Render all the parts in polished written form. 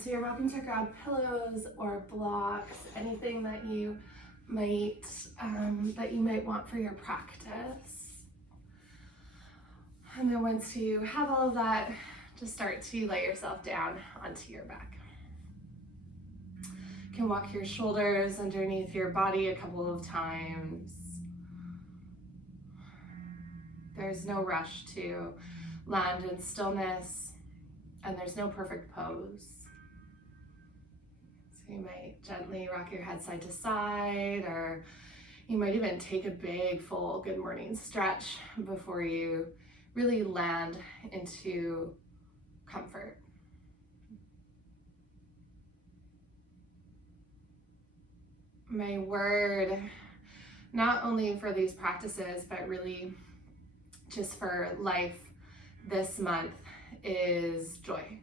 So you're welcome to grab pillows or blocks, anything that you might want for your practice. And then once you have all of that, just start to lay yourself down onto your back. You can walk your shoulders underneath your body a couple of times. There's no rush to land in stillness, and there's no perfect pose. So you might gently rock your head side to side, or you might even take a big full good morning stretch before you really land into comfort. My word, not only for these practices, but really just for life this month, is joy.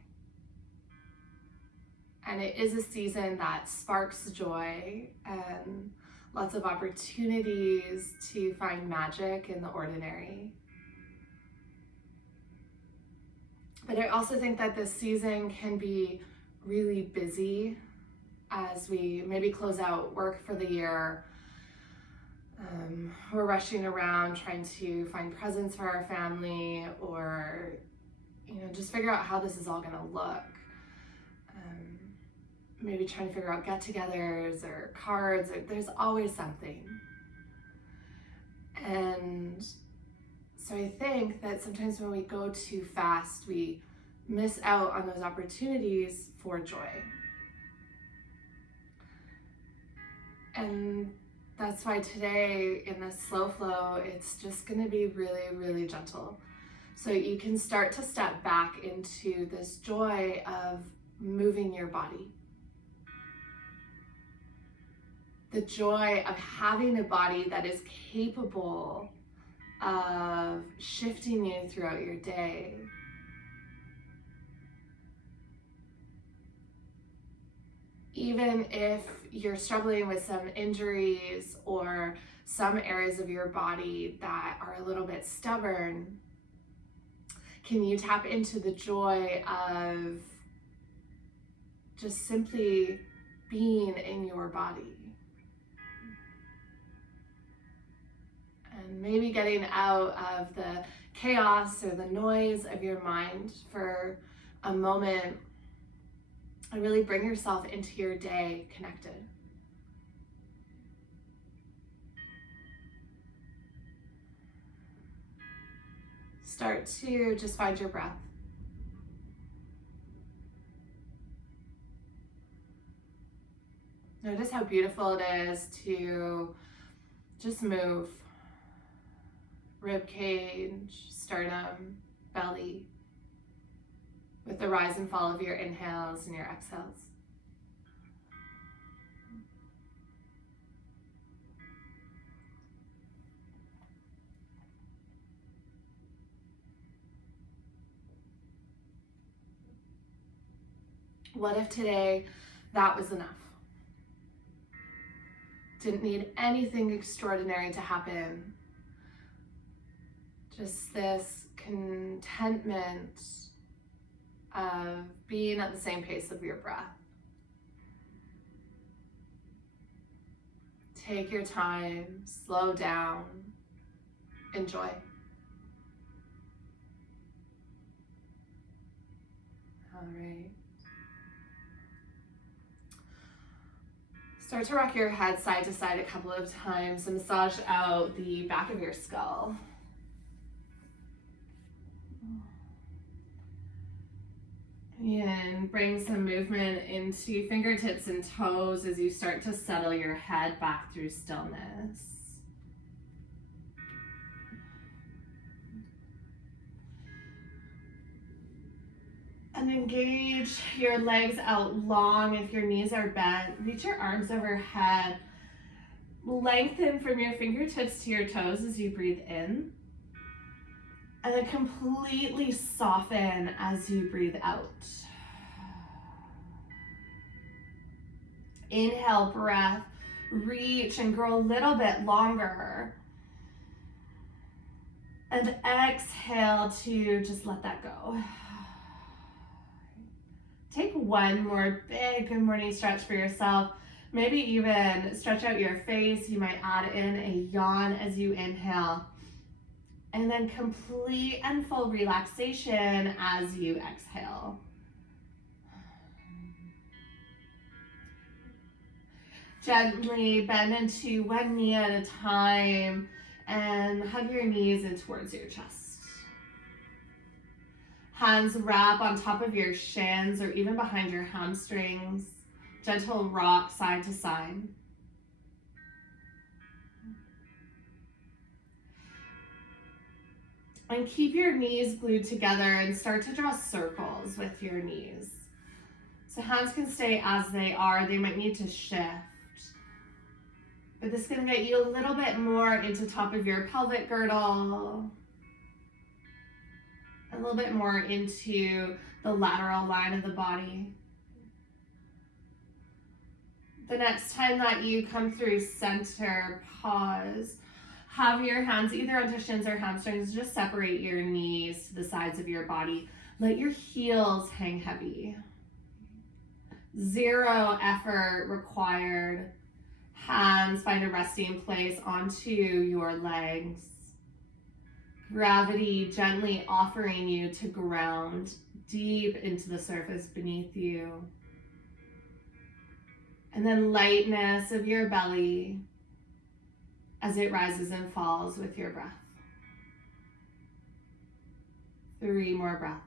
And it is a season that sparks joy and lots of opportunities to find magic in the ordinary. But I also think that this season can be really busy as we maybe close out work for the year. We're rushing around trying to find presents for our family, or just figure out how this is all going to look. Maybe trying to figure out get-togethers or cards, or there's always something. And so I think that sometimes when we go too fast, we miss out on those opportunities for joy. And that's why today in this slow flow, it's just going to be really, really gentle. So you can start to step back into this joy of moving your body. The joy of having a body that is capable of shifting you throughout your day. Even if you're struggling with some injuries or some areas of your body that are a little bit stubborn, can you tap into the joy of just simply being in your body? And maybe getting out of the chaos or the noise of your mind for a moment and really bring yourself into your day connected. Start to just find your breath. Notice how beautiful it is to just move. Rib cage, sternum, belly, with the rise and fall of your inhales and your exhales. What if today that was enough? Didn't need anything extraordinary to happen. Just this contentment of being at the same pace of your breath. Take your time, slow down, enjoy. All right. Start to rock your head side to side a couple of times and massage out the back of your skull. And bring some movement into fingertips and toes as you start to settle your head back through stillness. And engage your legs out long if your knees are bent. Reach your arms overhead. Lengthen from your fingertips to your toes as you breathe in. And then completely soften as you breathe out. Inhale, breath. Reach and grow a little bit longer. And exhale to just let that go. Take one more big good morning stretch for yourself. Maybe even stretch out your face. You might add in a yawn as you inhale. And then complete and full relaxation as you exhale. Gently bend into one knee at a time and hug your knees in towards your chest. Hands wrap on top of your shins or even behind your hamstrings. Gentle rock side to side. And keep your knees glued together and start to draw circles with your knees. So hands can stay as they are. They might need to shift. But this is going to get you a little bit more into top of your pelvic girdle. A little bit more into the lateral line of the body. The next time that you come through center, pause. Have your hands either onto shins or hamstrings. Just separate your knees to the sides of your body. Let your heels hang heavy. Zero effort required. Hands find a resting place onto your legs. Gravity gently offering you to ground deep into the surface beneath you. And then lightness of your belly as it rises and falls with your breath. 3 more breaths.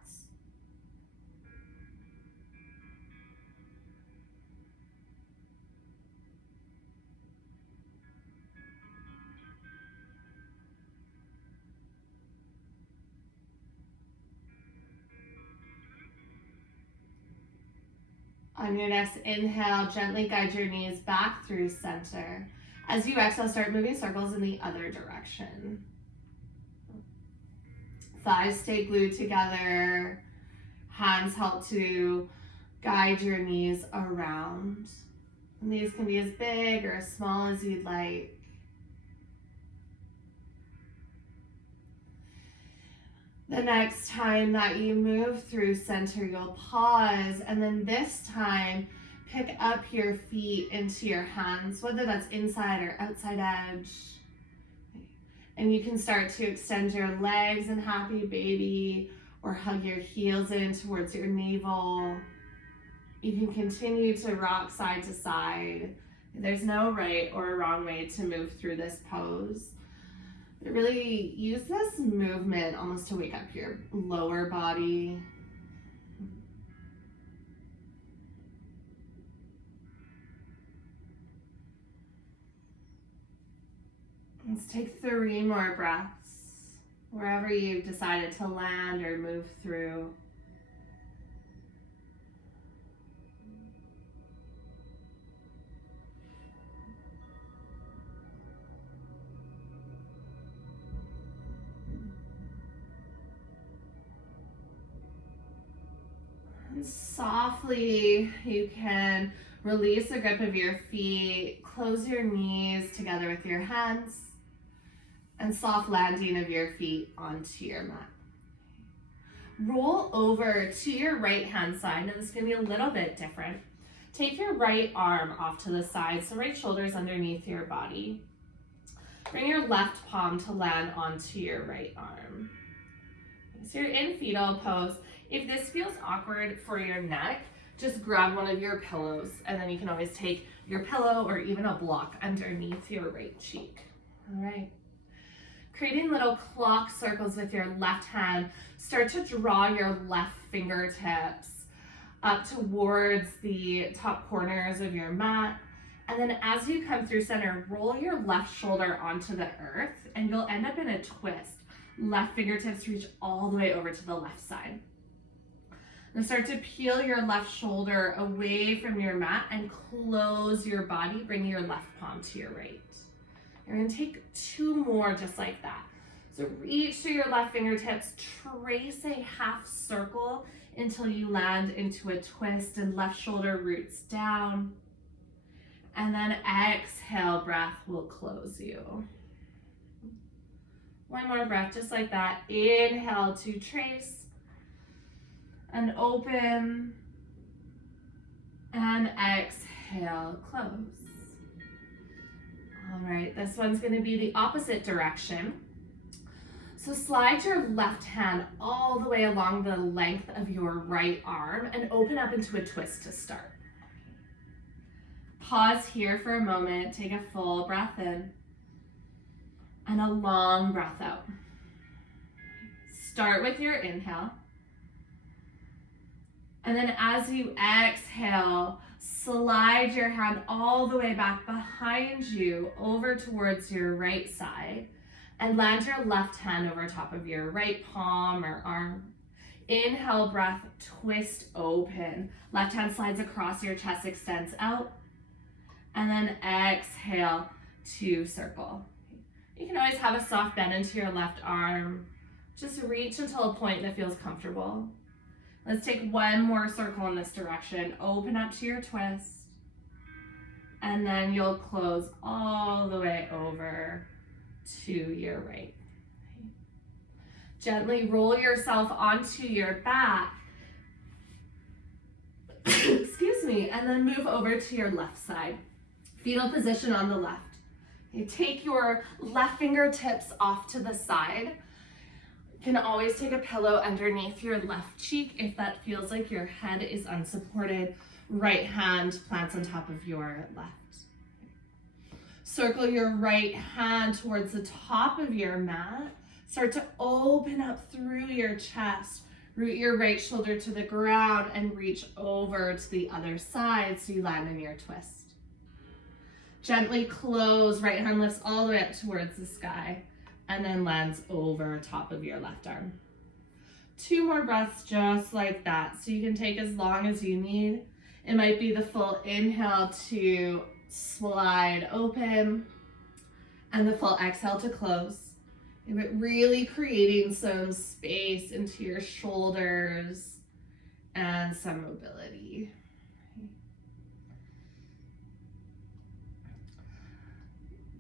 On your next inhale, gently guide your knees back through center. As you exhale, start moving circles in the other direction. Thighs stay glued together. Hands help to guide your knees around. And these can be as big or as small as you'd like. The next time that you move through center, you'll pause, and then this time pick up your feet into your hands, whether that's inside or outside edge. And you can start to extend your legs in happy baby or hug your heels in towards your navel. You can continue to rock side to side. There's no right or wrong way to move through this pose. Really use this movement almost to wake up your lower body. Let's take 3 more breaths, wherever you've decided to land or move through. Softly, you can release the grip of your feet, close your knees together with your hands, and soft landing of your feet onto your mat. Roll over to your right hand side. Now this is going to be a little bit different. Take your right arm off to the side, so right shoulder's underneath your body. Bring your left palm to land onto your right arm. So you're in fetal pose. If this feels awkward for your neck, just grab one of your pillows, and then you can always take your pillow or even a block underneath your right cheek. All right. Creating little clock circles with your left hand. Start to draw your left fingertips up towards the top corners of your mat. And then as you come through center, roll your left shoulder onto the earth, and you'll end up in a twist. Left fingertips reach all the way over to the left side. Now start to peel your left shoulder away from your mat and close your body, bring your left palm to your right. You're gonna take 2 more just like that. So reach through your left fingertips, trace a half circle until you land into a twist and left shoulder roots down. And then exhale, breath will close you. 1 more breath, just like that. Inhale to trace and open. And exhale, close. All right, this one's going to be the opposite direction. So slide your left hand all the way along the length of your right arm and open up into a twist to start. Pause here for a moment, take a full breath in and a long breath out. Start with your inhale. And then as you exhale, slide your hand all the way back behind you over towards your right side and land your left hand over top of your right palm or arm. Inhale, breath, twist open. Left hand slides across your chest, extends out. And then exhale to circle. You can always have a soft bend into your left arm. Just reach until a point that feels comfortable. Let's take one more circle in this direction. Open up to your twist. And then you'll close all the way over to your right. Gently roll yourself onto your back. Excuse me. And then move over to your left side. Fetal position on the left. You take your left fingertips off to the side. You can always take a pillow underneath your left cheek if that feels like your head is unsupported. Right hand plants on top of your left. Circle your right hand towards the top of your mat. Start to open up through your chest. Root your right shoulder to the ground and reach over to the other side so you land in your twist. Gently close, right hand lifts all the way up towards the sky and then lands over top of your left arm. 2 more breaths just like that. So you can take as long as you need. It might be the full inhale to slide open and the full exhale to close. But really creating some space into your shoulders and some mobility.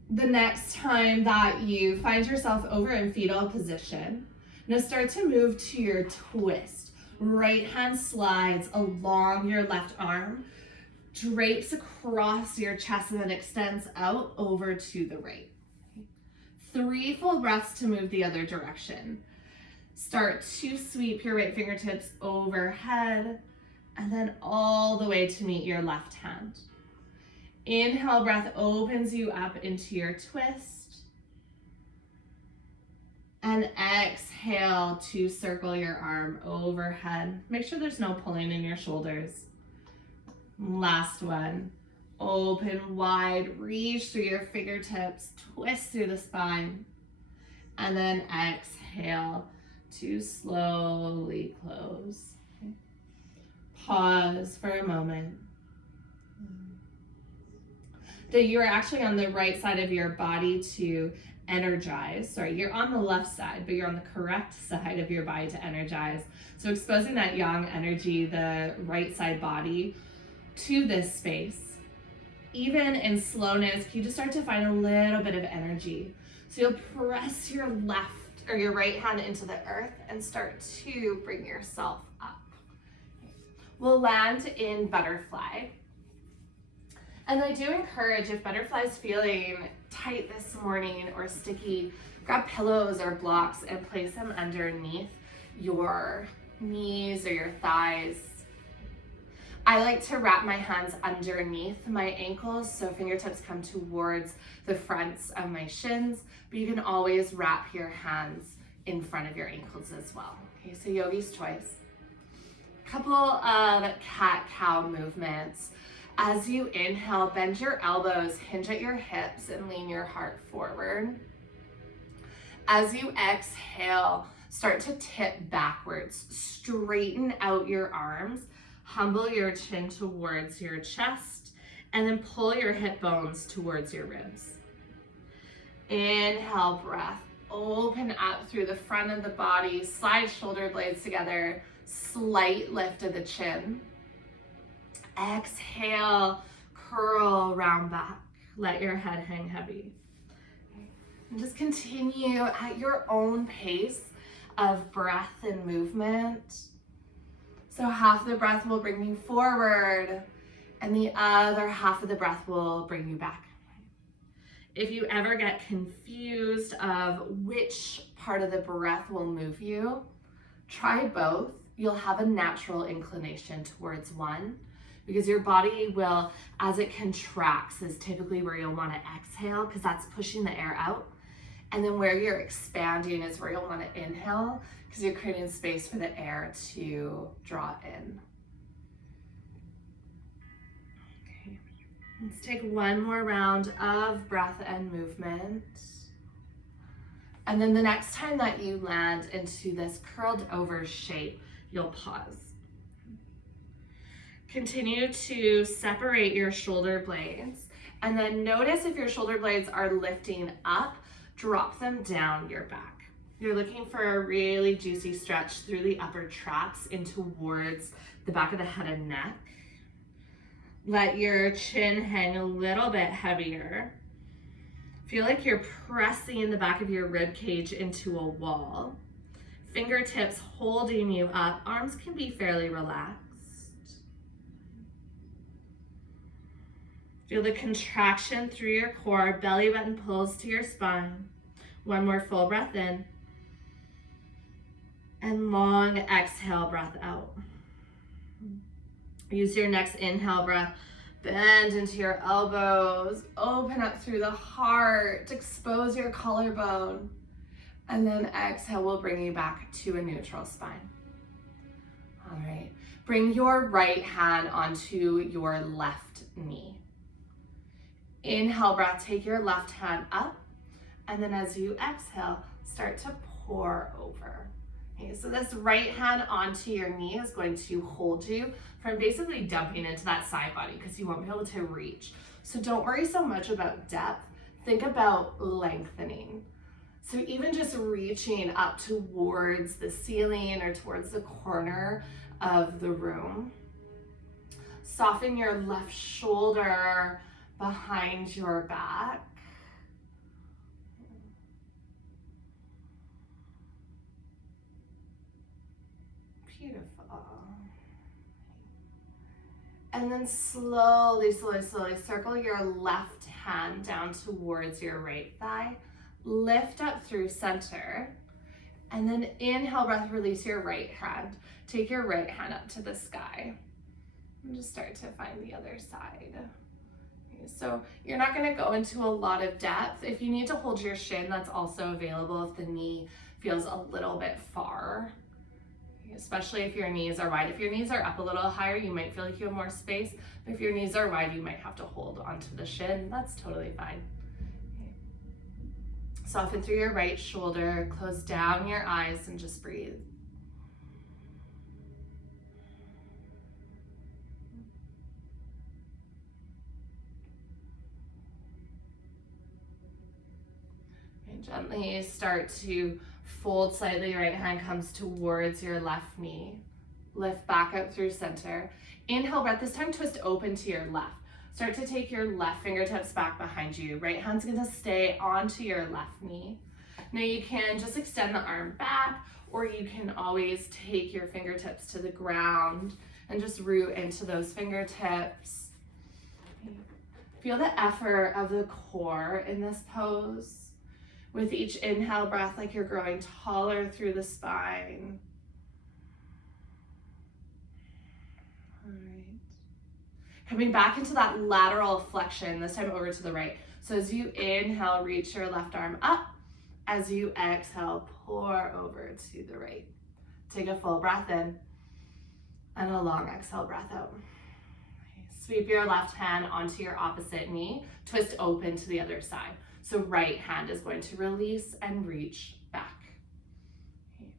The next time that you find yourself over in fetal position, now start to move to your twist. Right hand slides along your left arm, drapes across your chest and then extends out over to the right. 3 full breaths to move the other direction. Start to sweep your right fingertips overhead and then all the way to meet your left hand. Inhale, breath opens you up into your twist. And exhale to circle your arm overhead. Make sure there's no pulling in your shoulders. Last one. Open wide, reach through your fingertips, twist through the spine. And then exhale to slowly close. Okay. Pause for a moment. That you are actually on the right side of your body to energize. Sorry, you're on the left side, but you're on the correct side of your body to energize. So exposing that yang energy, the right side body, to this space. Even in slowness, you just start to find a little bit of energy. So you'll press your left or your right hand into the earth and start to bring yourself up. We'll land in butterfly. And I do encourage, if butterfly's feeling tight this morning or sticky, grab pillows or blocks and place them underneath your knees or your thighs. I like to wrap my hands underneath my ankles so fingertips come towards the fronts of my shins, but you can always wrap your hands in front of your ankles as well. Okay, so yogi's choice. Couple of cat-cow movements. As you inhale, bend your elbows, hinge at your hips, and lean your heart forward. As you exhale, start to tip backwards. Straighten out your arms, humble your chin towards your chest, and then pull your hip bones towards your ribs. Inhale, breath. Open up through the front of the body, slide shoulder blades together, slight lift of the chin. Exhale, curl round back. Let your head hang heavy. And just continue at your own pace of breath and movement. So half the breath will bring you forward, And the other half of the breath will bring you back. If you ever get confused of which part of the breath will move you, try both. You'll have a natural inclination towards one, because your body will, as it contracts, is typically where you'll want to exhale, because that's pushing the air out. And then where you're expanding is where you'll want to inhale, because you're creating space for the air to draw in. Okay. Let's take one more round of breath and movement. And then the next time that you land into this curled over shape, you'll pause. Continue to separate your shoulder blades, and then notice if your shoulder blades are lifting up, drop them down your back. You're looking for a really juicy stretch through the upper traps in towards the back of the head and neck. Let your chin hang a little bit heavier. Feel like you're pressing the back of your rib cage into a wall. Fingertips holding you up. Arms can be fairly relaxed. Feel the contraction through your core. Belly button pulls to your spine. One more full breath in. And long exhale, breath out. Use your next inhale breath. Bend into your elbows. Open up through the heart. Expose your collarbone. And then exhale will bring you back to a neutral spine. All right. Bring your right hand onto your left knee. Inhale breath, take your left hand up. And then as you exhale, start to pour over. Okay, so this right hand onto your knee is going to hold you from basically dumping into that side body, because you won't be able to reach. So don't worry so much about depth. Think about lengthening. So even just reaching up towards the ceiling or towards the corner of the room. Soften your left shoulder behind your back. Beautiful. And then slowly circle your left hand down towards your right thigh. Lift up through center. And then inhale, breath, release your right hand. Take your right hand up to the sky. And just start to find the other side. Okay, so you're not going to go into a lot of depth. If you need to hold your shin, that's also available if the knee feels a little bit far. Especially if your knees are wide. If your knees are up a little higher, you might feel like you have more space. But if your knees are wide, you might have to hold onto the shin. That's totally fine. Okay. Soften through your right shoulder, close down your eyes, and just breathe. And gently start to fold slightly, right hand comes towards your left knee. Lift back up through center. Inhale, breath, this time twist open to your left. Start to take your left fingertips back behind you. Right hand's gonna stay onto your left knee. Now you can just extend the arm back, or you can always take your fingertips to the ground and just root into those fingertips. Feel the effort of the core in this pose. With each inhale breath, like you're growing taller through the spine. All right. Coming back into that lateral flexion, this time over to the right. So as you inhale, reach your left arm up. As you exhale, pour over to the right. Take a full breath in and a long exhale, breath out. Sweep your left hand onto your opposite knee. Twist open to the other side. So right hand is going to release and reach back. Okay.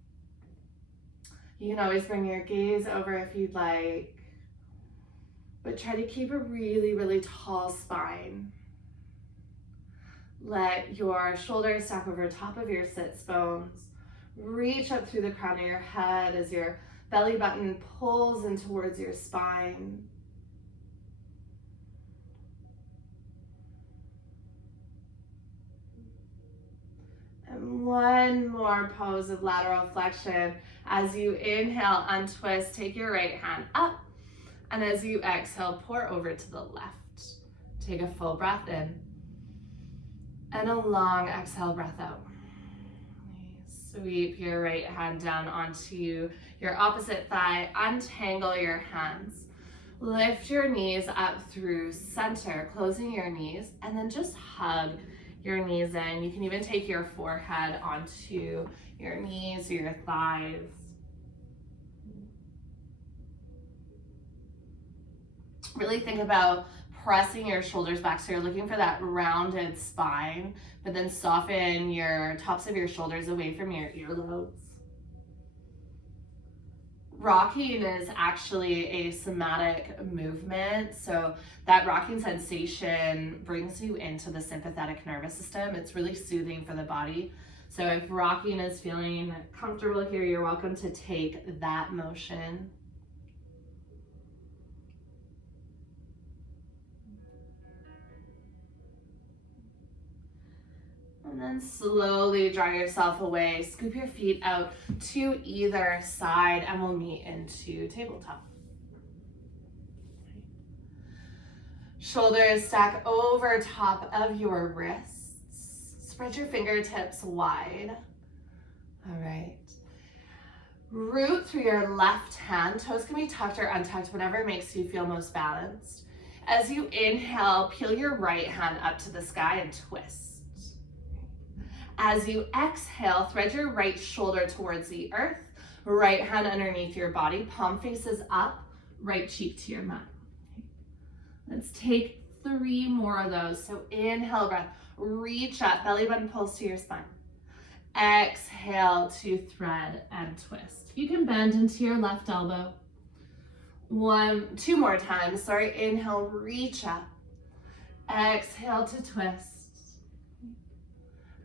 You can always bring your gaze over if you'd like, but try to keep a really tall spine. Let your shoulders stack over top of your sits bones. Reach up through the crown of your head as your belly button pulls in towards your spine. And one more pose of lateral flexion. As you inhale, untwist, take your right hand up. And as you exhale, pour over to the left. Take a full breath in. And a long exhale, breath out. Sweep your right hand down onto your opposite thigh. Untangle your hands. Lift your knees up through center, closing your knees, and then just hug your knees in. You can even take your forehead onto your knees or your thighs. Really think about pressing your shoulders back so you're looking for that rounded spine, but then soften your tops of your shoulders away from your earlobes. Rocking is actually a somatic movement, so that rocking sensation brings you into the sympathetic nervous system. It's really soothing for the body. So if rocking is feeling comfortable here, you're welcome to take that motion. And then slowly draw yourself away. Scoop your feet out to either side and we'll meet into tabletop. Shoulders stack over top of your wrists. Spread your fingertips wide. All right. Root through your left hand. Toes can be tucked or untucked, whatever makes you feel most balanced. As you inhale, peel your right hand up to the sky and twist. As you exhale, thread your right shoulder towards the earth, right hand underneath your body, palm faces up, right cheek to your mat. Let's take 3 more of those. So inhale, breath, reach up, belly button pulls to your spine. Exhale to thread and twist. You can bend into your left elbow. 2 more times, sorry. Inhale, reach up. Exhale to twist.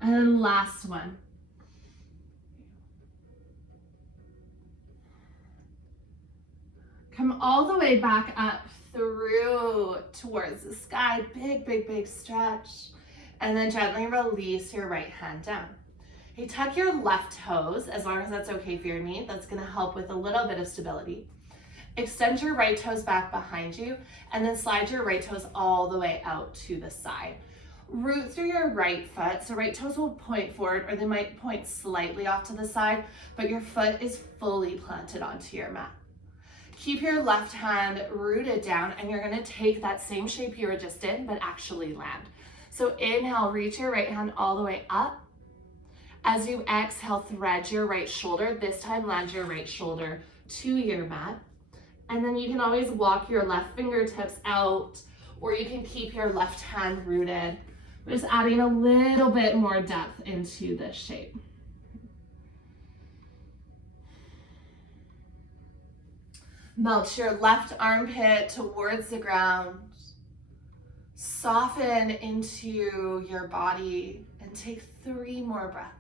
And then last one. Come all the way back up through towards the sky. Big, big, big stretch. And then gently release your right hand down. Okay, tuck your left toes, as long as that's okay for your knee. That's gonna help with a little bit of stability. Extend your right toes back behind you, and then slide your right toes all the way out to the side. Root through your right foot, so right toes will point forward or they might point slightly off to the side, but your foot is fully planted onto your mat. Keep your left hand rooted down and you're gonna take that same shape you were just in, but actually land. So inhale, reach your right hand all the way up. As you exhale, thread your right shoulder. This time, land your right shoulder to your mat. And then you can always walk your left fingertips out, or you can keep your left hand rooted. We're just adding a little bit more depth into this shape. Melt your left armpit towards the ground. Soften into your body and take 3 more breaths.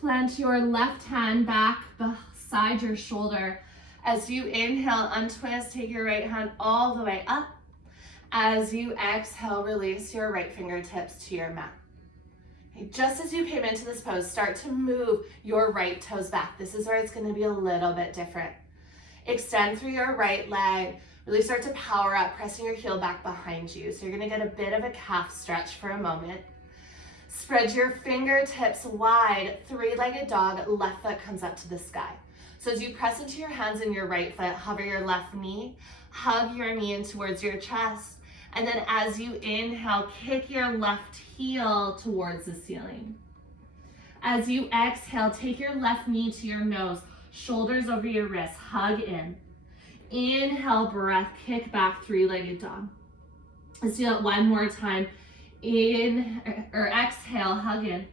Plant your left hand back beside your shoulder. As you inhale, untwist, take your right hand all the way up. As you exhale, release your right fingertips to your mat. Okay, just as you came into this pose, start to move your right toes back. This is where it's going to be a little bit different. Extend through your right leg. Really start to power up, pressing your heel back behind you. So you're going to get a bit of a calf stretch for a moment. Spread your fingertips wide, 3-legged dog, left foot comes up to the sky. So as you press into your hands in your right foot, hover your left knee, hug your knee in towards your chest, and then as you inhale, kick your left heel towards the ceiling. As you exhale, take your left knee to your nose, shoulders over your wrists, hug in. Inhale, breath, kick back, 3-legged dog. Let's do that one more time. Exhale, hug in.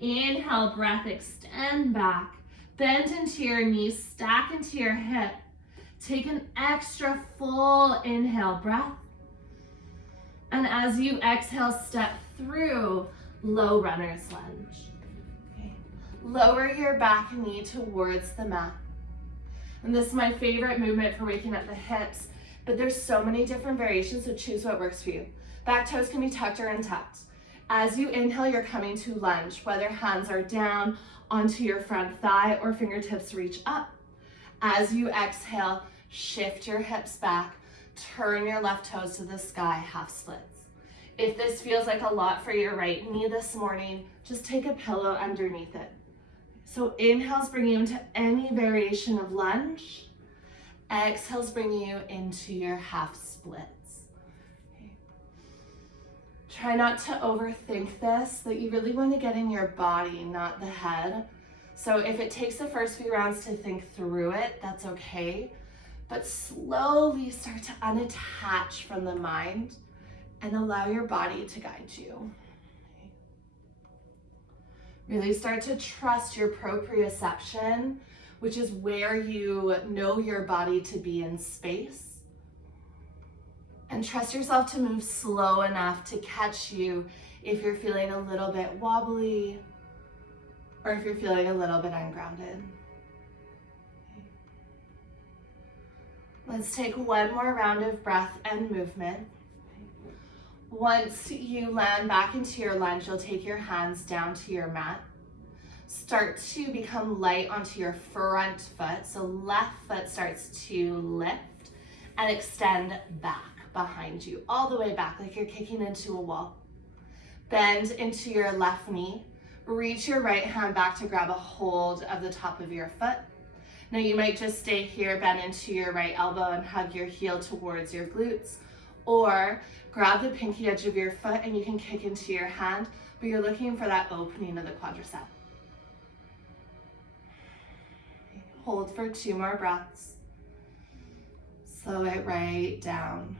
Inhale, breath, extend back. Bend into your knees, stack into your hip. Take an extra full inhale, breath. And as you exhale, step through low runner's lunge. Okay. Lower your back knee towards the mat. And this is my favorite movement for waking up the hips, but there's so many different variations, so choose what works for you. Back toes can be tucked or untucked. As you inhale, you're coming to lunge, whether hands are down onto your front thigh or fingertips reach up. As you exhale, shift your hips back, turn your left toes to the sky, half splits. If this feels like a lot for your right knee this morning, just take a pillow underneath it. So inhales bring you into any variation of lunge. Exhales bring you into your half splits. Okay. Try not to overthink this, that you really want to get in your body, not the head. So if it takes the first few rounds to think through it, that's okay. But slowly start to unattach from the mind and allow your body to guide you. Really start to trust your proprioception, which is where you know your body to be in space. And trust yourself to move slow enough to catch you if you're feeling a little bit wobbly or if you're feeling a little bit ungrounded. Let's take one more round of breath and movement. Once you land back into your lunge, you'll take your hands down to your mat. Start to become light onto your front foot. So left foot starts to lift and extend back behind you, all the way back, like you're kicking into a wall. Bend into your left knee. Reach your right hand back to grab a hold of the top of your foot. Now you might just stay here, bend into your right elbow and hug your heel towards your glutes. Or grab the pinky edge of your foot and you can kick into your hand, but you're looking for that opening of the quadricep. Hold for 2 more breaths. Slow it right down.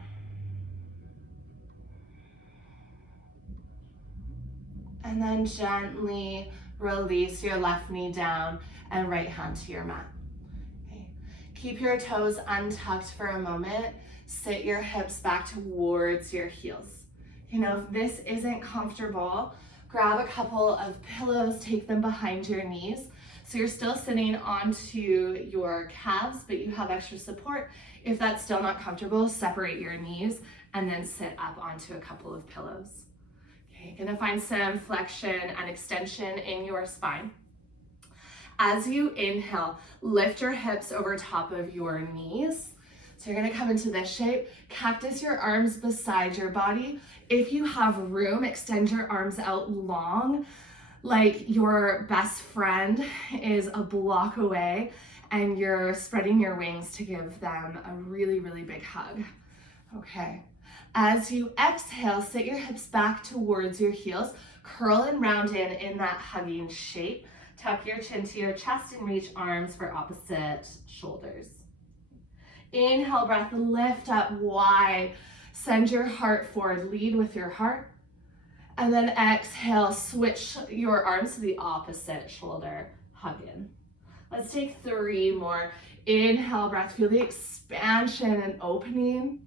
And then gently release your left knee down and right hand to your mat. Okay. Keep your toes untucked for a moment. Sit your hips back towards your heels. You know, if this isn't comfortable, grab a couple of pillows, take them behind your knees. So you're still sitting onto your calves, but you have extra support. If that's still not comfortable, separate your knees and then sit up onto a couple of pillows. Okay, gonna find some flexion and extension in your spine. As you inhale, lift your hips over top of your knees. So you're gonna come into this shape, cactus your arms beside your body. If you have room, extend your arms out long, like your best friend is a block away and you're spreading your wings to give them a really, really big hug. Okay. As you exhale, sit your hips back towards your heels, curl and round in that hugging shape. Tuck your chin to your chest and reach arms for opposite shoulders. Inhale, breath, lift up wide. Send your heart forward, lead with your heart. And then exhale, switch your arms to the opposite shoulder, hug in. Let's take 3 more. Inhale, breath, feel the expansion and opening.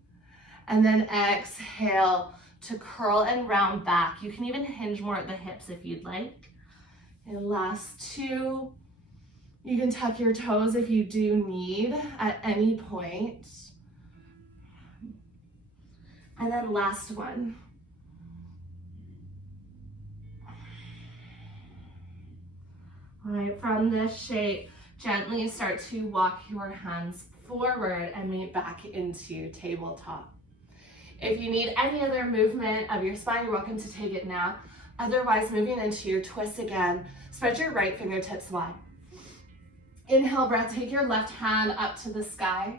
And then exhale to curl and round back. You can even hinge more at the hips if you'd like. And last 2. You can tuck your toes if you do need at any point. And then last one. All right, from this shape, gently start to walk your hands forward and meet back into tabletop. If you need any other movement of your spine, you're welcome to take it now. Otherwise, moving into your twist again, spread your right fingertips wide. Inhale, breath, take your left hand up to the sky.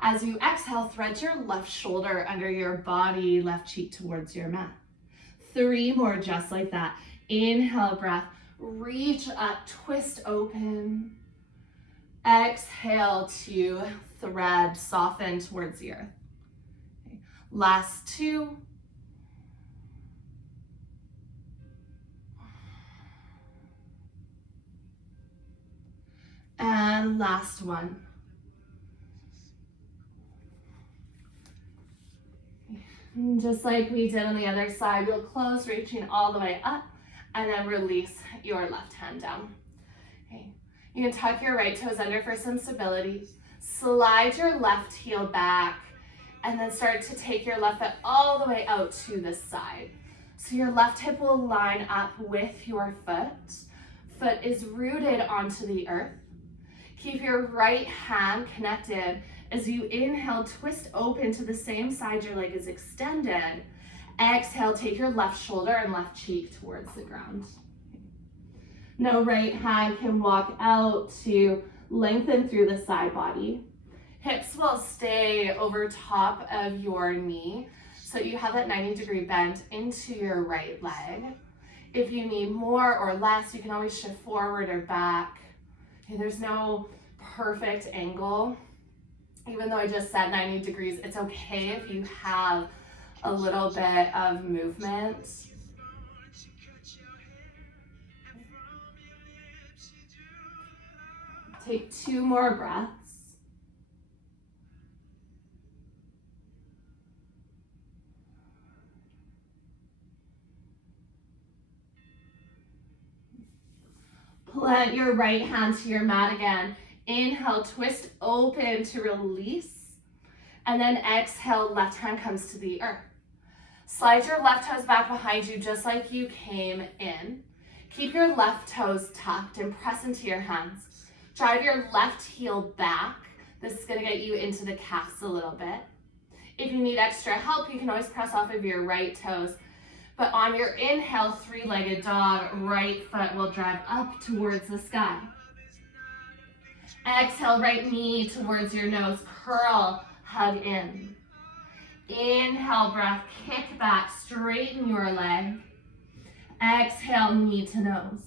As you exhale, thread your left shoulder under your body, left cheek towards your mat. 3 more just like that. Inhale, breath, reach up, twist open. Exhale to thread, soften towards the earth. Okay. Last 2. And last one. And just like we did on the other side, you'll close, reaching all the way up, and then release your left hand down. Okay. You can tuck your right toes under for some stability. Slide your left heel back and then start to take your left foot all the way out to the side. So your left hip will line up with your foot. Foot is rooted onto the earth. Keep your right hand connected. As you inhale, twist open to the same side your leg is extended. Exhale, take your left shoulder and left cheek towards the ground. Now right hand can walk out to lengthen through the side body. Hips will stay over top of your knee, so you have that 90-degree bend into your right leg. If you need more or less, you can always shift forward or back. Okay, there's no perfect angle. Even though I just said 90 degrees, it's okay if you have a little bit of movement. Take 2 more breaths. Plant your right hand to your mat again. Inhale, twist open to release. And then exhale, left hand comes to the earth. Slide your left toes back behind you just like you came in. Keep your left toes tucked and press into your hands. Drive your left heel back. This is gonna get you into the calves a little bit. If you need extra help, you can always press off of your right toes. But on your inhale, 3-legged dog, right foot will drive up towards the sky. Exhale, right knee towards your nose, curl, hug in. Inhale, breath, kick back, straighten your leg. Exhale, knee to nose.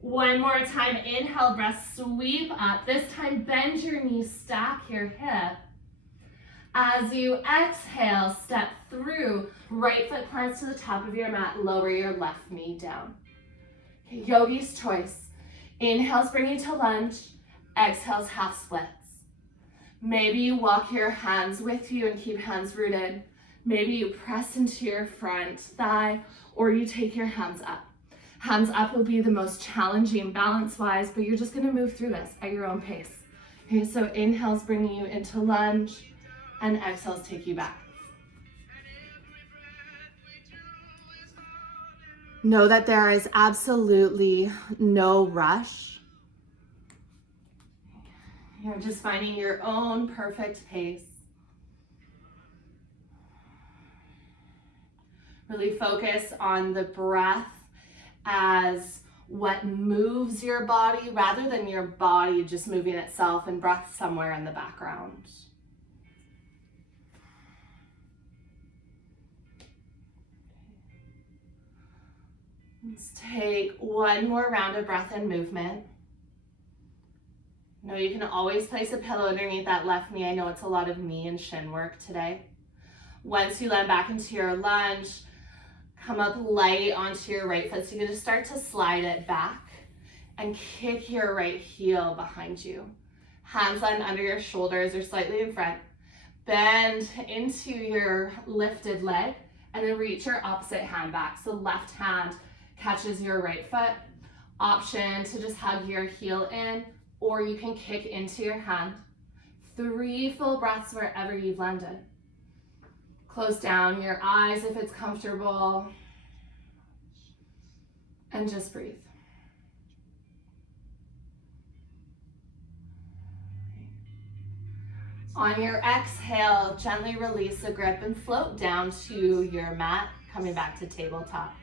One more time, inhale, breath, sweep up. This time, bend your knee, stack your hip. As you exhale, step through, right foot plants to the top of your mat, lower your left knee down. Okay, yogi's choice. Inhales bring you to lunge, exhales half splits. Maybe you walk your hands with you and keep hands rooted. Maybe you press into your front thigh, or you take your hands up. Hands up will be the most challenging balance-wise, but you're just gonna move through this at your own pace. Okay, so inhales bring you into lunge, and exhales take you back. Know that there is absolutely no rush. You're just finding your own perfect pace. Really focus on the breath as what moves your body rather than your body just moving itself and breath somewhere in the background. Let's take one more round of breath and movement. Now you can always place a pillow underneath that left knee. I know it's a lot of knee and shin work today. Once you land back into your lunge, come up light onto your right foot. So you're gonna start to slide it back and kick your right heel behind you. Hands land under your shoulders or slightly in front. Bend into your lifted leg and then reach your opposite hand back. So left hand catches your right foot. Option to just hug your heel in, or you can kick into your hand. 3 full breaths wherever you've landed. Close down your eyes if it's comfortable, and just breathe. On your exhale, gently release the grip and float down to your mat, coming back to tabletop.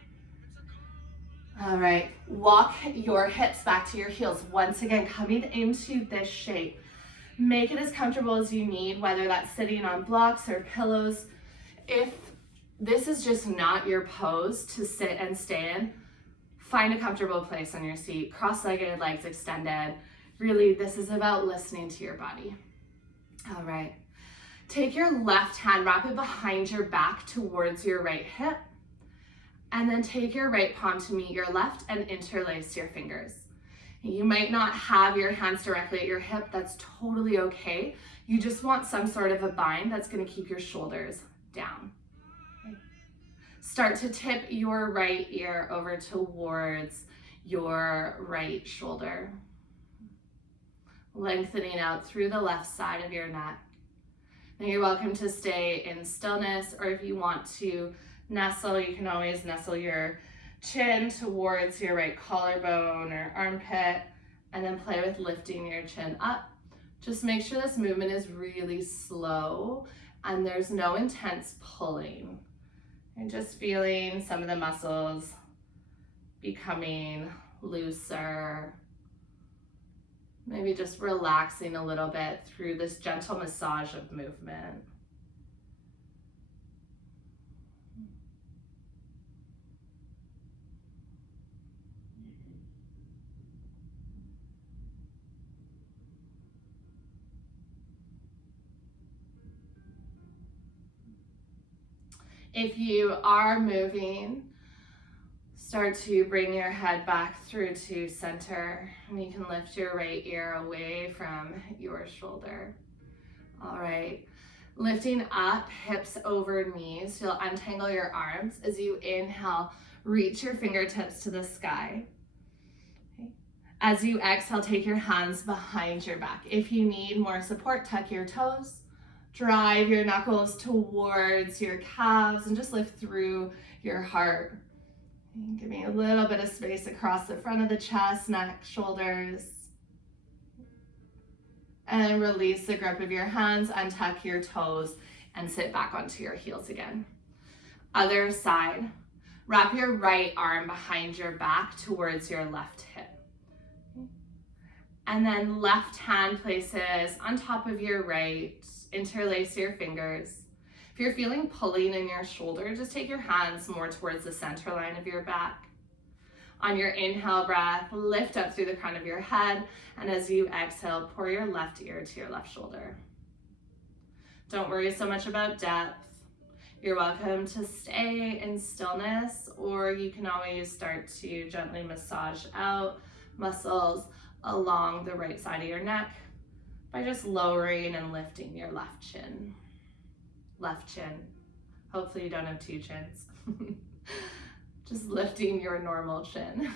All right, walk your hips back to your heels. Once again, coming into this shape. Make it as comfortable as you need, whether that's sitting on blocks or pillows. If this is just not your pose to sit and stay in, find a comfortable place on your seat, cross-legged, legs extended. Really, this is about listening to your body. All right, take your left hand, wrap it behind your back towards your right hip, and then take your right palm to meet your left and interlace your fingers. You might not have your hands directly at your hip. That's totally okay. You just want some sort of a bind that's gonna keep your shoulders down. Okay. Start to tip your right ear over towards your right shoulder. Lengthening out through the left side of your neck. And you're welcome to stay in stillness, or if you want to nestle, you can always nestle your chin towards your right collarbone or armpit, and then play with lifting your chin up. Just make sure this movement is really slow and there's no intense pulling. And just feeling some of the muscles becoming looser. Maybe just relaxing a little bit through this gentle massage of movement. If you are moving, start to bring your head back through to center, and you can lift your right ear away from your shoulder. All right, lifting up, hips over knees. You'll untangle your arms as you inhale, reach your fingertips to the sky. Okay. As you exhale, take your hands behind your back. If you need more support, tuck your toes. Drive your knuckles towards your calves and just lift through your heart. And give me a little bit of space across the front of the chest, neck, shoulders. And then release the grip of your hands, untuck your toes, and sit back onto your heels again. Other side. Wrap your right arm behind your back towards your left hip. And then left hand places on top of your right. Interlace your fingers. If you're feeling pulling in your shoulder, just take your hands more towards the center line of your back. On your inhale breath, lift up through the crown of your head, and as you exhale, pour your left ear to your left shoulder. Don't worry so much about depth. You're welcome to stay in stillness, or you can always start to gently massage out muscles along the right side of your neck by just lowering and lifting your left chin. Left chin. Hopefully you don't have two chins. Just lifting your normal chin.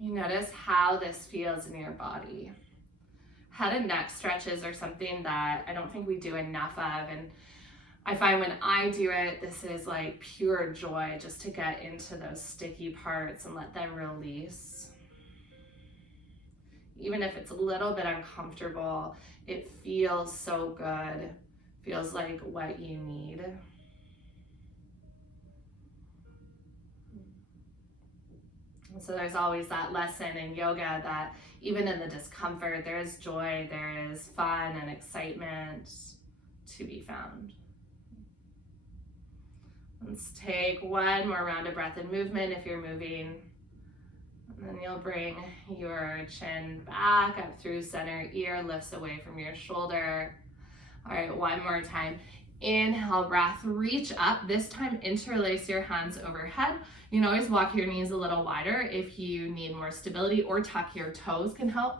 You notice how this feels in your body. Head and neck stretches are something that I don't think we do enough of, and I find when I do it, this is like pure joy just to get into those sticky parts and let them release. Even if it's a little bit uncomfortable, it feels so good. Feels like what you need. And so there's always that lesson in yoga that even in the discomfort, there is joy, there is fun and excitement to be found. Let's take one more round of breath and movement if you're moving. And then you'll bring your chin back up through center, ear lifts away from your shoulder. All right, one more time. Inhale, breath, reach up. This time, interlace your hands overhead. You can always walk your knees a little wider if you need more stability, or tuck your toes can help.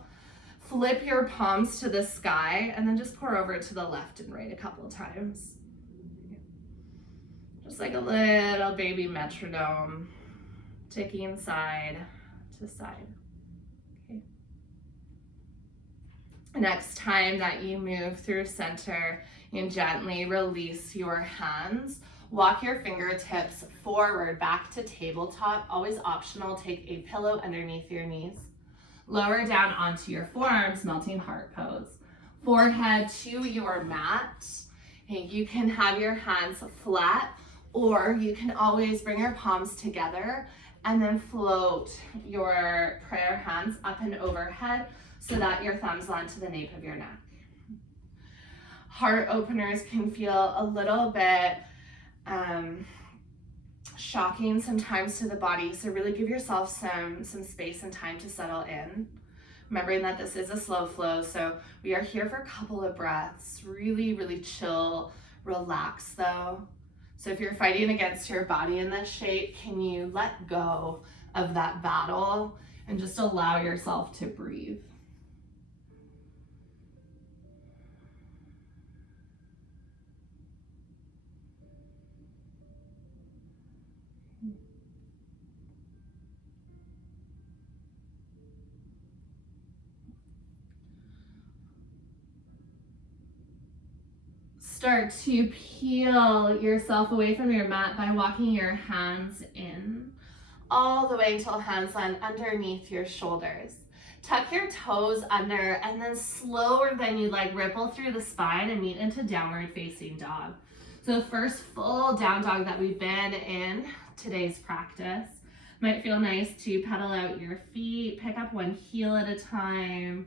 Flip your palms to the sky, and then just pour over to the left and right a couple of times. Just like a little baby metronome, ticking side to side. Okay. Next time that you move through center, you can gently release your hands. Walk your fingertips forward, back to tabletop. Always optional, take a pillow underneath your knees. Lower down onto your forearms, melting heart pose. Forehead to your mat. Okay, you can have your hands flat, or you can always bring your palms together and then float your prayer hands up and overhead so that your thumbs land to the nape of your neck. Heart openers can feel a little bit shocking sometimes to the body, so really give yourself some space and time to settle in. Remembering that this is a slow flow, so we are here for a couple of breaths. Really, really chill, relax though. So if you're fighting against your body in this shape, can you let go of that battle and just allow yourself to breathe? start to peel yourself away from your mat by walking your hands in, all the way until hands land underneath your shoulders. Tuck your toes under, and then slower than you'd like, ripple through the spine and meet into downward facing dog. So the first full down dog that we've been in today's practice. Might feel nice to pedal out your feet, pick up one heel at a time.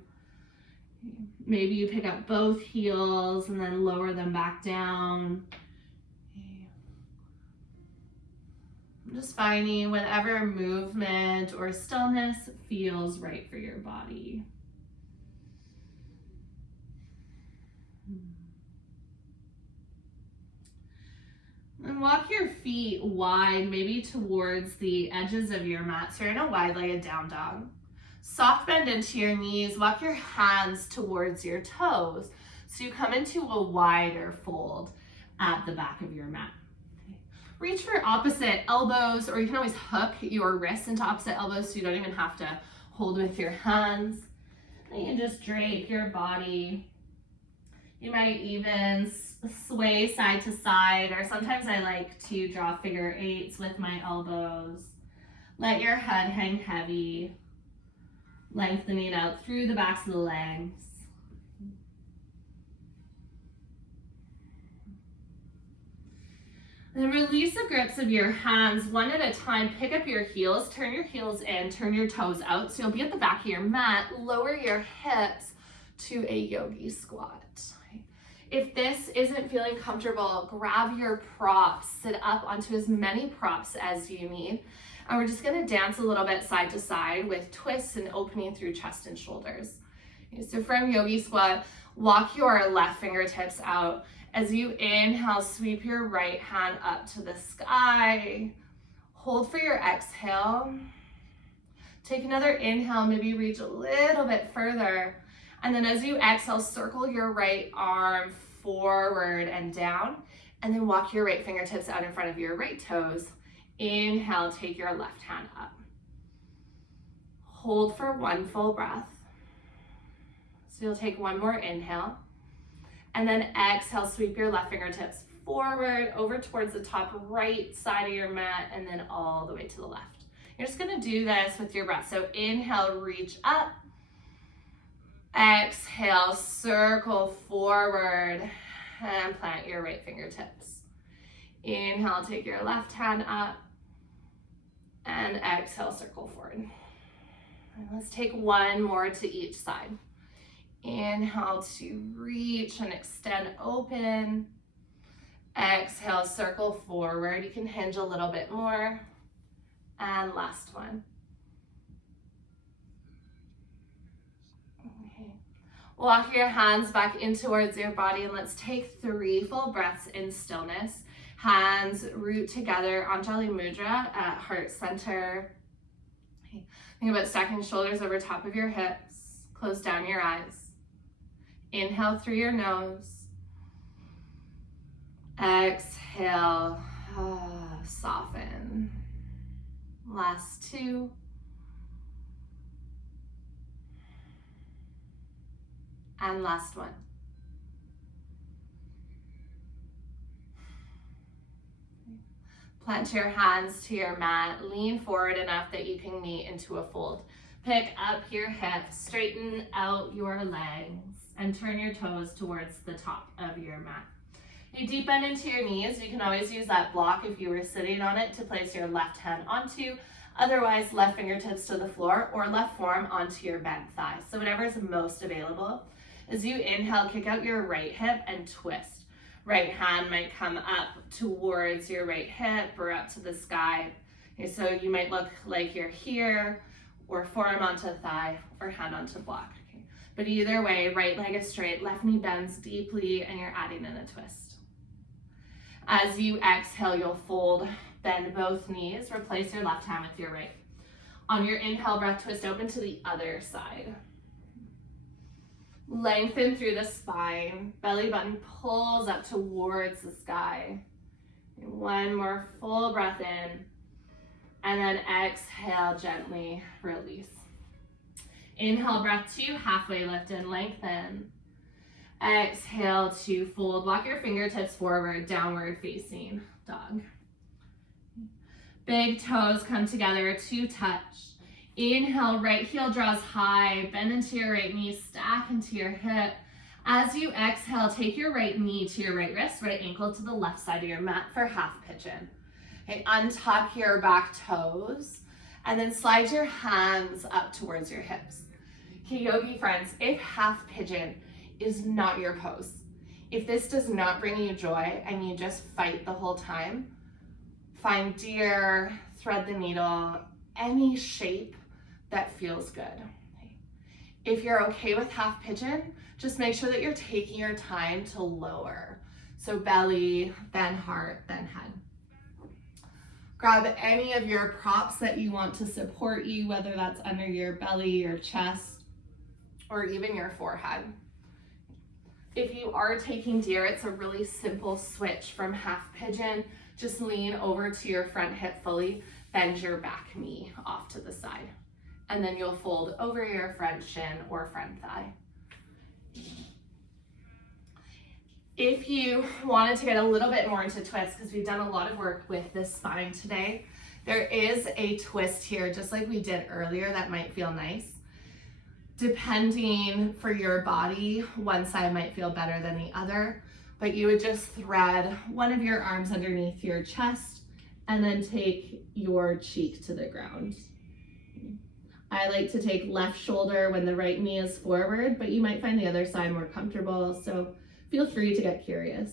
Maybe you pick up both heels and then lower them back down. Just finding whatever movement or stillness feels right for your body. And walk your feet wide, maybe towards the edges of your mat. So you're in a wide-legged down dog. Soft bend into your knees. Walk your hands towards your toes. So you come into a wider fold at the back of your mat. Reach for opposite elbows, or you can always hook your wrists into opposite elbows so you don't even have to hold with your hands. And you can just drape your body. You might even sway side to side, or sometimes I like to draw figure eights with my elbows. Let your head hang heavy, lengthening out through the backs of the legs. Then release the grips of your hands one at a time. Pick up your heels, turn your heels in, turn your toes out. So you'll be at the back of your mat. Lower your hips to a yogi squat. If this isn't feeling comfortable, grab your props, sit up onto as many props as you need. And we're just gonna dance a little bit side to side with twists and opening through chest and shoulders. Okay, so from yogi squat, walk your left fingertips out. As you inhale, sweep your right hand up to the sky. Hold for your exhale. Take another inhale, maybe reach a little bit further. And then as you exhale, circle your right arm forward and down. And then walk your right fingertips out in front of your right toes. Inhale, take your left hand up. Hold for one full breath. So you'll take one more inhale. And then exhale, sweep your left fingertips forward, over towards the top right side of your mat, and then all the way to the left. You're just gonna do this with your breath. So inhale, reach up. Exhale, circle forward, and plant your right fingertips. Inhale, take your left hand up, and exhale, circle forward. And let's take one more to each side. Inhale to reach and extend open. Exhale, circle forward. You can hinge a little bit more. And last one. Okay. Walk your hands back in towards your body, and let's take 3 full breaths in stillness. Hands root together, Anjali Mudra at heart center. Okay. Think about stacking shoulders over top of your hips. Close down your eyes. Inhale through your nose. Exhale, soften. Last 2. And last one. Plant your hands to your mat. Lean forward enough that you can meet into a fold. Pick up your hips, straighten out your legs, and turn your toes towards the top of your mat. You deep bend into your knees. You can always use that block if you were sitting on it to place your left hand onto. Otherwise, left fingertips to the floor or left forearm onto your bent thigh. So whatever is most available. As you inhale, kick out your right hip and twist. Right hand might come up towards your right hip or up to the sky. Okay, so you might look like you're here, or forearm onto thigh, or hand onto block. Okay. But either way, right leg is straight, left knee bends deeply, and you're adding in a twist. As you exhale, you'll fold, bend both knees, replace your left hand with your right. On your inhale breath, twist open to the other side. Lengthen through the spine, belly button pulls up towards the sky. And one more full breath in, and then exhale, gently release. Inhale, breath 2, halfway lift and lengthen. Exhale to fold. Walk your fingertips forward, downward facing dog. Big toes come together to touch. Inhale, right heel draws high, bend into your right knee, stack into your hip. As you exhale, take your right knee to your right wrist, right ankle to the left side of your mat for half pigeon. Okay, untuck your back toes and then slide your hands up towards your hips. Okay, yogi friends, if half pigeon is not your pose, if this does not bring you joy and you just fight the whole time, find deer, thread the needle, any shape that feels good. If you're okay with half pigeon, just make sure that you're taking your time to lower. So belly, then heart, then head. Grab any of your props that you want to support you, whether that's under your belly, your chest, or even your forehead. If you are taking deer, it's a really simple switch from half pigeon. Just lean over to your front hip fully, bend your back knee off to the side. And then you'll fold over your front shin or front thigh. If you wanted to get a little bit more into twist, because we've done a lot of work with this spine today, there is a twist here, just like we did earlier, that might feel nice. Depending for your body, one side might feel better than the other, but you would just thread one of your arms underneath your chest and then take your cheek to the ground. I like to take left shoulder when the right knee is forward, but you might find the other side more comfortable, so feel free to get curious.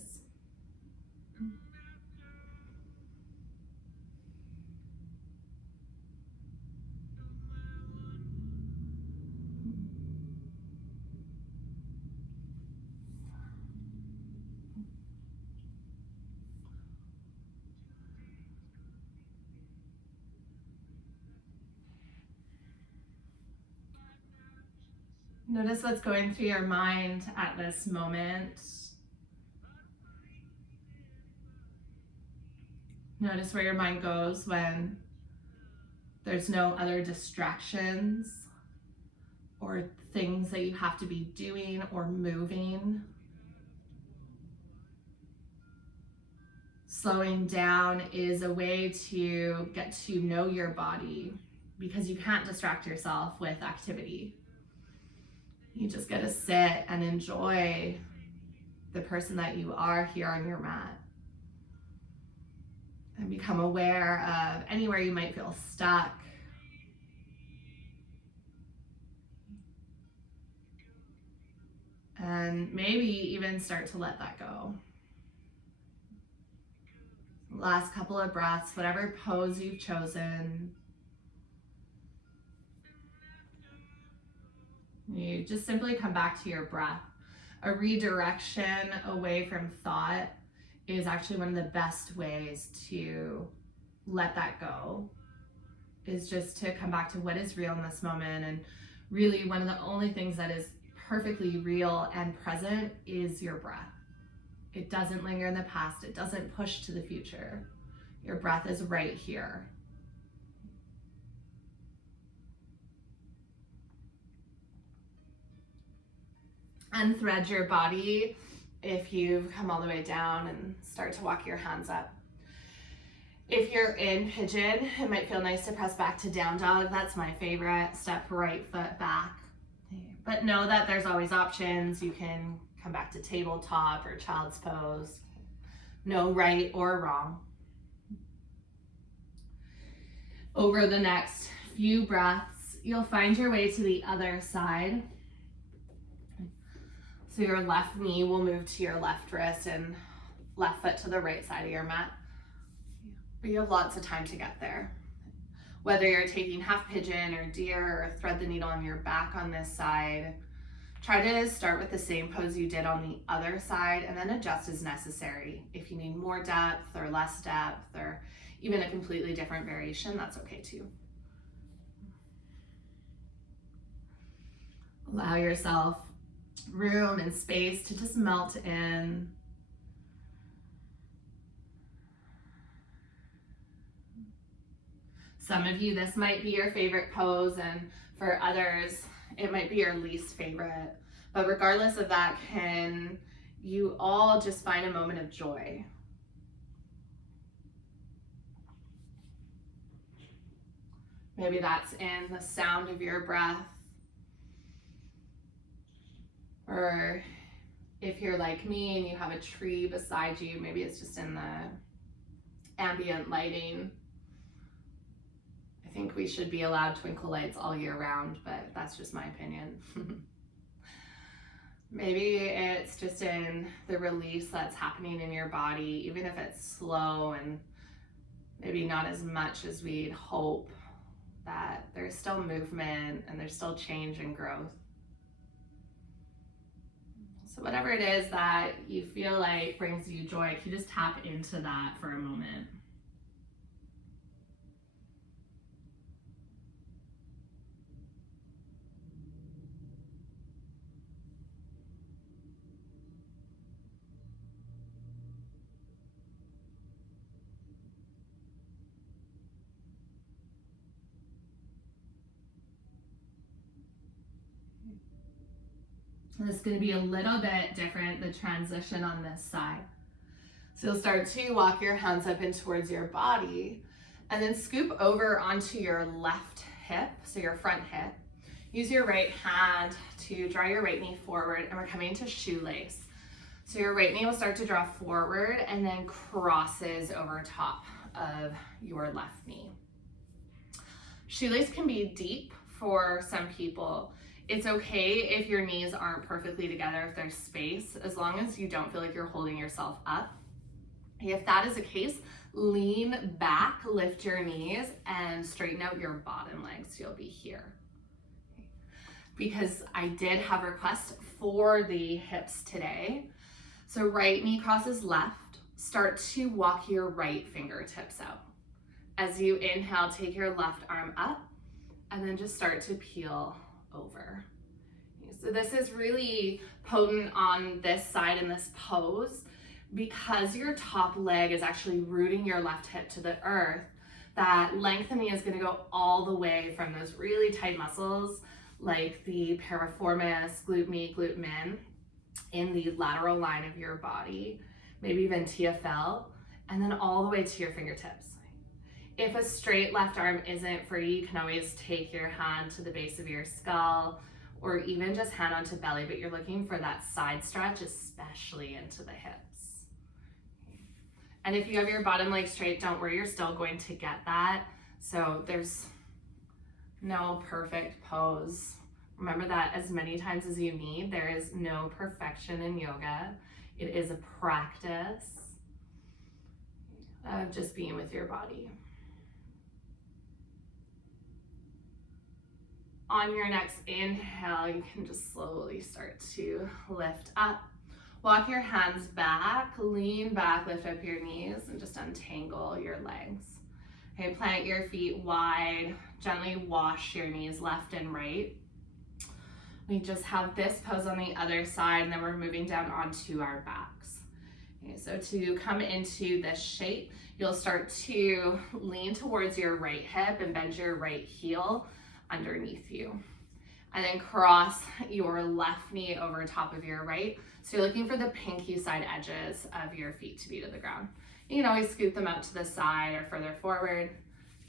Notice what's going through your mind at this moment. Notice where your mind goes when there's no other distractions or things that you have to be doing or moving. Slowing down is a way to get to know your body because you can't distract yourself with activity. You just get to sit and enjoy the person that you are here on your mat. And become aware of anywhere you might feel stuck. And maybe even start to let that go. Last couple of breaths, whatever pose you've chosen. You just simply come back to your breath. A redirection away from thought is actually one of the best ways to let that go, is just to come back to what is real in this moment. And really one of the only things that is perfectly real and present is your breath. It doesn't linger in the past. It doesn't push to the future. Your breath is right here. Unthread your body if you've come all the way down and start to walk your hands up. If you're in pigeon, it might feel nice to press back to down dog. That's my favorite. Step right foot back. But know that there's always options. You can come back to tabletop or child's pose. No right or wrong. Over the next few breaths, you'll find your way to the other side. So your left knee will move to your left wrist and left foot to the right side of your mat. But you have lots of time to get there. Whether you're taking half pigeon or deer or thread the needle on your back on this side, try to start with the same pose you did on the other side and then adjust as necessary. If you need more depth or less depth or even a completely different variation, that's okay too. Allow yourself room and space to just melt in. Some of you, this might be your favorite pose, and for others, it might be your least favorite. But regardless of that, can you all just find a moment of joy? Maybe that's in the sound of your breath, or if you're like me and you have a tree beside you, maybe it's just in the ambient lighting. I think we should be allowed twinkle lights all year round, but that's just my opinion. Maybe it's just in the release that's happening in your body, even if it's slow and maybe not as much as we'd hope, that there's still movement and there's still change and growth. So whatever it is that you feel like brings you joy, can you just tap into that for a moment? This is going to be a little bit different, the transition on this side. So you'll start to walk your hands up and towards your body, and then scoop over onto your left hip, so your front hip. Use your right hand to draw your right knee forward, and we're coming to shoelace. So your right knee will start to draw forward and then crosses over top of your left knee. Shoelace can be deep for some people. It's okay if your knees aren't perfectly together, if there's space, as long as you don't feel like you're holding yourself up. If that is the case, lean back, lift your knees, and straighten out your bottom leg, so you'll be here. Because I did have requests for the hips today. So right knee crosses left, start to walk your right fingertips out. As you inhale, take your left arm up, and then just start to peel over. So this is really potent on this side in this pose, because your top leg is actually rooting your left hip to the earth. That lengthening is going to go all the way from those really tight muscles like the piriformis, glute med, glute min, in the lateral line of your body, maybe even TFL, and then all the way to your fingertips. If a straight left arm isn't for you, you can always take your hand to the base of your skull, or even just hand onto belly, but you're looking for that side stretch, especially into the hips. And if you have your bottom leg straight, don't worry, you're still going to get that. So there's no perfect pose. Remember that as many times as you need. There is no perfection in yoga. It is a practice of just being with your body. On your next inhale, you can just slowly start to lift up. Walk your hands back, lean back, lift up your knees, and just untangle your legs. Okay, plant your feet wide, gently wash your knees left and right. We just have this pose on the other side, and then we're moving down onto our backs. Okay, so to come into this shape, you'll start to lean towards your right hip and bend your right heel underneath you. And then cross your left knee over top of your right. So you're looking for the pinky side edges of your feet to be to the ground. You can always scoot them out to the side or further forward.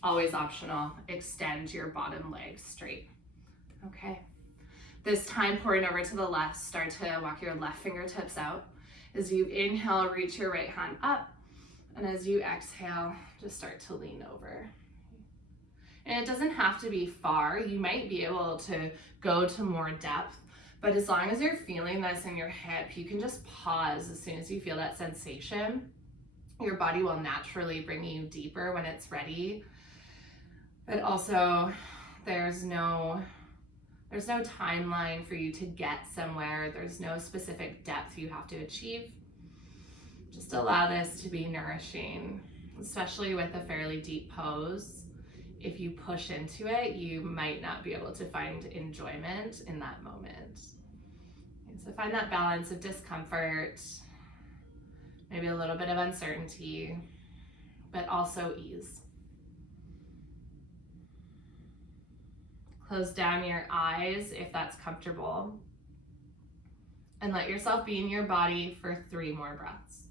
Always optional. Extend your bottom leg straight. Okay. This time, pouring over to the left, start to walk your left fingertips out. As you inhale, reach your right hand up. And as you exhale, just start to lean over. And it doesn't have to be far. You might be able to go to more depth, but as long as you're feeling this in your hip, you can just pause as soon as you feel that sensation. Your body will naturally bring you deeper when it's ready. But also, there's no timeline for you to get somewhere. There's no specific depth you have to achieve. Just allow this to be nourishing, especially with a fairly deep pose. If you push into it, you might not be able to find enjoyment in that moment. So find that balance of discomfort, maybe a little bit of uncertainty, but also ease. Close down your eyes if that's comfortable. And let yourself be in your body for 3 more breaths.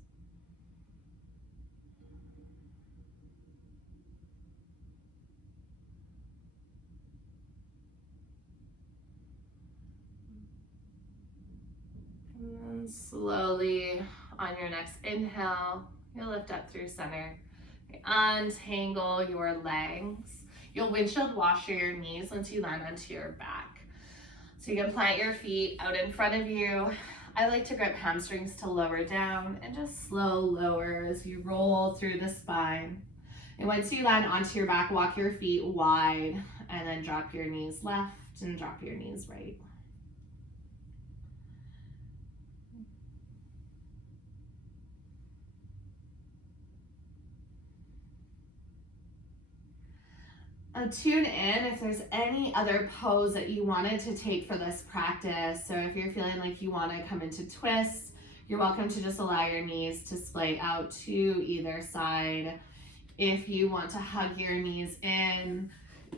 And then slowly on your next inhale, you'll lift up through center. Untangle your legs. You'll windshield washer your knees once you land onto your back. So you can plant your feet out in front of you. I like to grip hamstrings to lower down and just slow lower as you roll through the spine. And once you land onto your back, walk your feet wide and then drop your knees left and drop your knees right. Tune in if there's any other pose that you wanted to take for this practice. So if you're feeling like you want to come into twists, you're welcome to just allow your knees to splay out to either side. If you want to hug your knees in,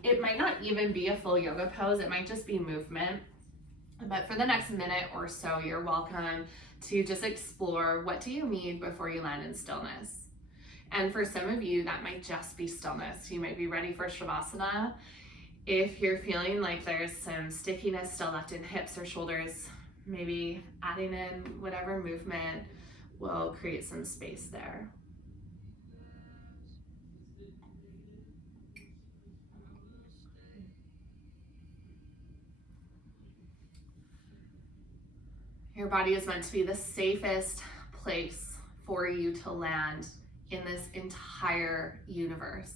it might not even be a full yoga pose, it might just be movement. But for the next minute or so, you're welcome to just explore, what do you need before you land in stillness? And for some of you, that might just be stillness. You might be ready for Shavasana. If you're feeling like there's some stickiness still left in hips or shoulders, maybe adding in whatever movement will create some space there. Your body is meant to be the safest place for you to land in this entire universe,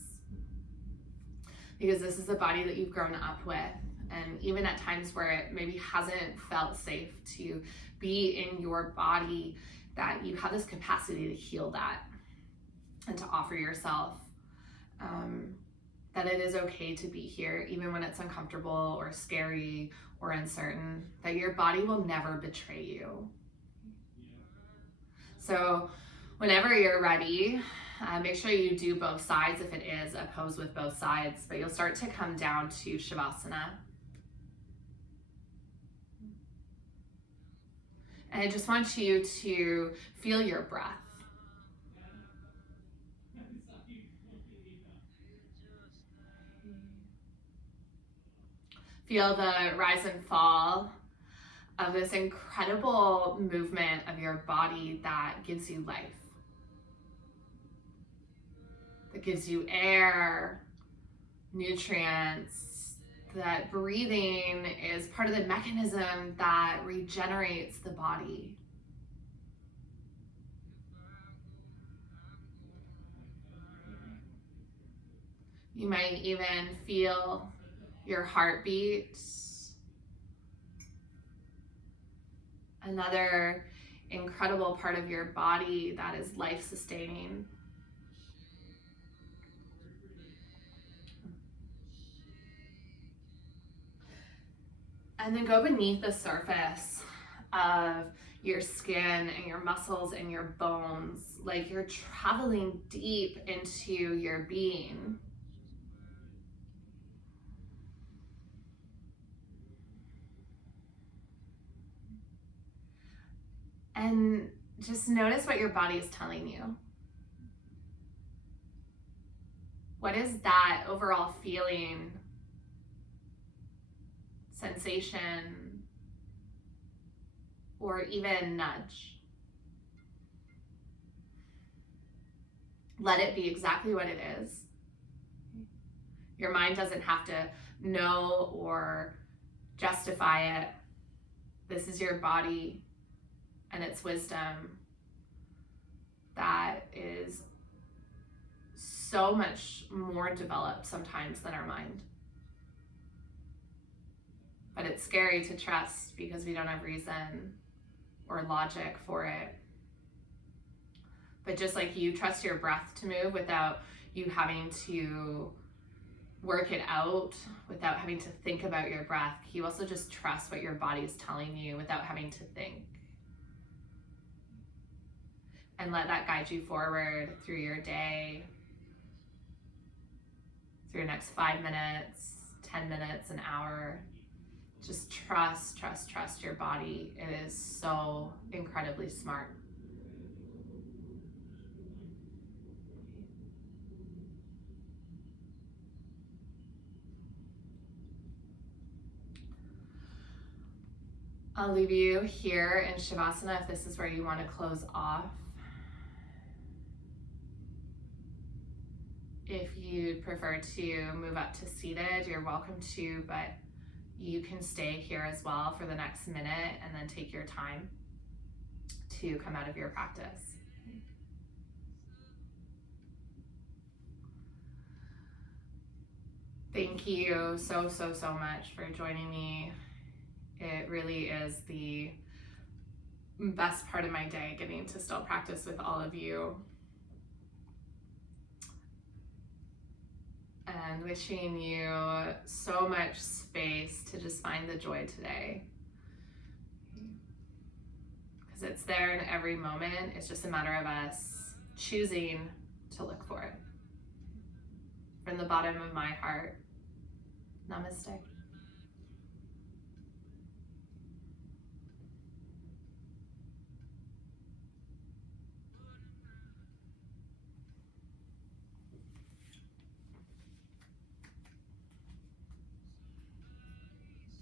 because this is a body that you've grown up with, and even at times where it maybe hasn't felt safe to be in your body, that you have this capacity to heal that and to offer yourself that it is okay to be here even when it's uncomfortable or scary or uncertain, that your body will never betray you. So whenever you're ready, make sure you do both sides if it is a pose with both sides, but you'll start to come down to Shavasana. And I just want you to feel your breath. Feel the rise and fall of this incredible movement of your body that gives you life, that gives you air, nutrients, that breathing is part of the mechanism that regenerates the body. You might even feel your heartbeat. Another incredible part of your body that is life-sustaining. And then go beneath the surface of your skin and your muscles and your bones, like you're traveling deep into your being. And just notice what your body is telling you. What is that overall feeling, sensation, or even nudge? Let it be exactly what it is. Your mind doesn't have to know or justify it. This is your body and its wisdom that is so much more developed sometimes than our mind. But it's scary to trust because we don't have reason or logic for it. But just like you trust your breath to move without you having to work it out, without having to think about your breath, you also just trust what your body is telling you without having to think. And let that guide you forward through your day, through your next 5 minutes, 10 minutes, an hour. Just trust your body. It is so incredibly smart. I'll leave you here in Shavasana if this is where you want to close off. If you'd prefer to move up to seated, you're welcome to, but you can stay here as well for the next minute and then take your time to come out of your practice. Thank you so much for joining me. It really is the best part of my day, getting to still practice with all of you. And wishing you so much space to just find the joy today. Because it's there in every moment. It's just a matter of us choosing to look for it. From the bottom of my heart, namaste.